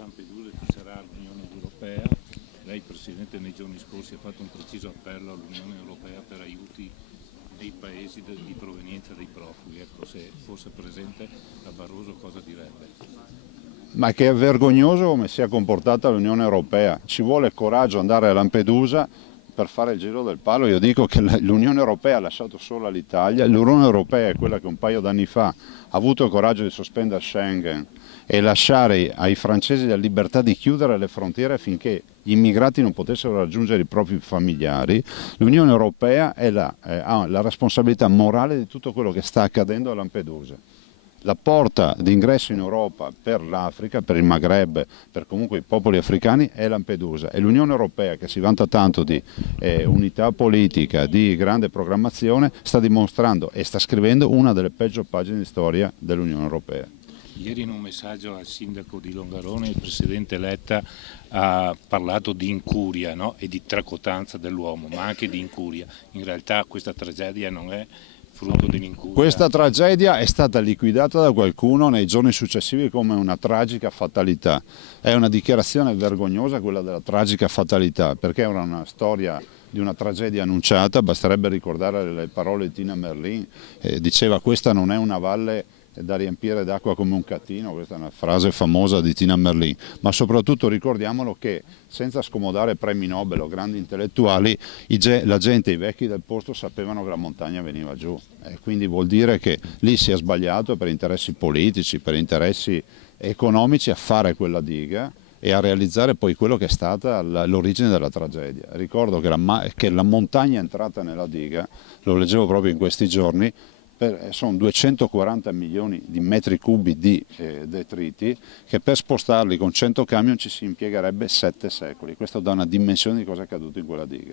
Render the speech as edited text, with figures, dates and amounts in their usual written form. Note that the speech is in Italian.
Lampedusa ci sarà l'Unione Europea. Lei, Presidente, nei giorni scorsi ha fatto un preciso appello all'Unione Europea per aiuti nei paesi di provenienza dei profughi. Ecco, se fosse presente a Barroso cosa direbbe? Ma che è vergognoso come si è comportata l'Unione Europea. Ci vuole coraggio andare a Lampedusa per fare il giro del palo. Io dico che l'Unione Europea ha lasciato sola l'Italia. L'Unione Europea è quella che un paio d'anni fa ha avuto il coraggio di sospendere Schengen e lasciare ai francesi la libertà di chiudere le frontiere finché gli immigrati non potessero raggiungere i propri familiari. L'Unione Europea ha la responsabilità morale di tutto quello che sta accadendo a Lampedusa. La porta d'ingresso in Europa per l'Africa, per il Maghreb, per comunque i popoli africani è Lampedusa, e l'Unione Europea, che si vanta tanto di unità politica, di grande programmazione, sta dimostrando e sta scrivendo una delle peggio pagine di storia dell'Unione Europea. Ieri in un messaggio al sindaco di Longarone il Presidente Letta ha parlato di incuria, no? E di tracotanza dell'uomo, ma anche di incuria. In realtà questa tragedia non è frutto dell'incuria. Questa tragedia è stata liquidata da qualcuno nei giorni successivi come una tragica fatalità. È una dichiarazione vergognosa quella della tragica fatalità, perché era una storia di una tragedia annunciata. Basterebbe ricordare le parole di Tina Merlin, diceva: questa non è una valle da riempire d'acqua come un catino. Questa è una frase famosa di Tina Merlin, ma soprattutto ricordiamolo che, senza scomodare premi Nobel o grandi intellettuali, la gente, i vecchi del posto sapevano che la montagna veniva giù, e quindi vuol dire che lì si è sbagliato per interessi politici, per interessi economici, a fare quella diga e a realizzare poi quello che è stata l'origine della tragedia. Ricordo che la montagna entrata nella diga, lo leggevo proprio in questi giorni, sono 240 milioni di metri cubi di detriti, che per spostarli con 100 camion ci si impiegherebbe 7 secoli. Questo dà una dimensione di cosa è accaduto in quella diga.